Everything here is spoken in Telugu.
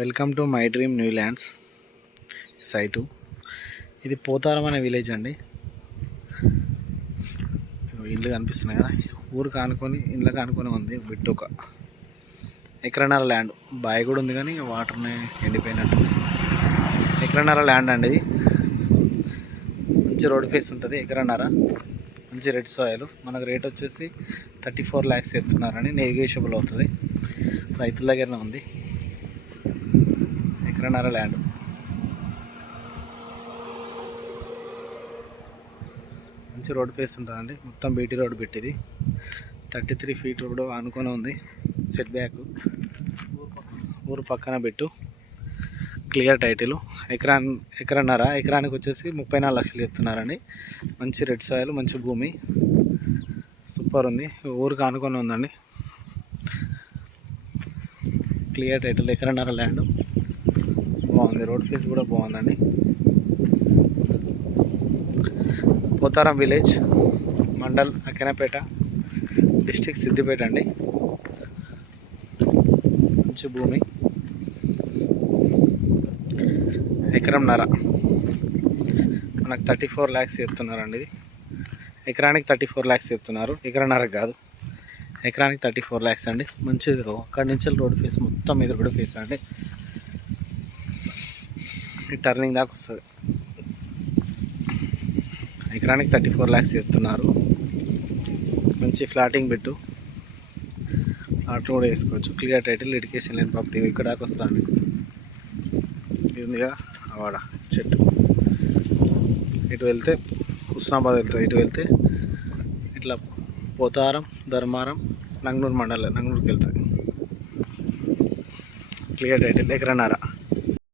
Welcome to my dream new lands site. ఇది పోతారం అనే విలేజ్ అండి. ఇల్లు కనిపిస్తున్నాయి కదా, ఊరు కానుకొని ఇళ్ళకి ఆనుకొని ఉంది. బిట్ ఒక ఎకరన్నర ల్యాండ్. బావి కూడా ఉంది కానీ వాటర్ని ఎండిపోయినట్టు. ఎకరన్నర ల్యాండ్ అండి ఇది. మంచి రోడ్ ఫేస్ ఉంటుంది. ఎకరన్నర మంచి రెడ్ సాయిల్. మనకు రేట్ వచ్చేసి 34 lakhs చెప్తున్నారని. నెగోషియబుల్ అవుతుంది. రైతుల దగ్గరనే ఉంది. ఎకరన్నర ల్యాండ్. మంచి రోడ్ ఫేస్ ఉంటుందండి. మొత్తం బీటీ రోడ్ పెట్టింది. 33 feet రోడ్ ఆనుకొని ఉంది. సెట్ బ్యాక్ ఊరు పక్కన పెట్టు. Clear title. ఎకరన్నర. ఎకరానికి వచ్చేసి 34 lakhs చెప్తున్నారండి. మంచి రెడ్ సాయిల్, మంచి భూమి, సూపర్ ఉంది. ఊరికి ఆనుకొని ఉందండి. Clear title. ఎకరన్నర ల్యాండ్ బాగుంది. రోడ్ ఫేస్ కూడా బాగుందండి. పోతారం విలేజ్, మండల్ అక్కెనపేట, డిస్ట్రిక్ట్ సిద్దిపేట అండి. మంచి భూమి. ఎకరంన్నర. మనకు 34 lakhs చెప్తున్నారండి. ఇది ఎకరానికి 34 lakhs చెప్తున్నారు. ఎకరన్నరకు కాదు, ఎకరానికి 34 lakhs అండి. మంచిది. అక్కడి నుంచి రోడ్ ఫేస్ మొత్తం మీద రోడ్ ఫేస్ అండి. ఈ టర్నింగ్ దాకా వస్తుంది. ఎకరానికి 34 lakhs చెప్తున్నారు. మంచి ఫ్లాటింగ్ పెట్టు. ఫ్లాట్లు కూడా వేసుకోవచ్చు. క్లియర్ టైటిల్, ఎడ్యుకేషన్ లేని ప్రాపర్టీ. ఇక్కడ దాకా వస్తుంది. ఇది ఉందిగా అవాడ చెట్టు. ఇటు వెళ్తే హుస్నాబాద్ వెళ్తుంది. ఇటు వెళ్తే ఇట్లా పోతారం, ధర్మారం, నంగనూరు మండలం, నంగనూరుకి వెళ్తుంది. Clear title. ఎకరన్నర.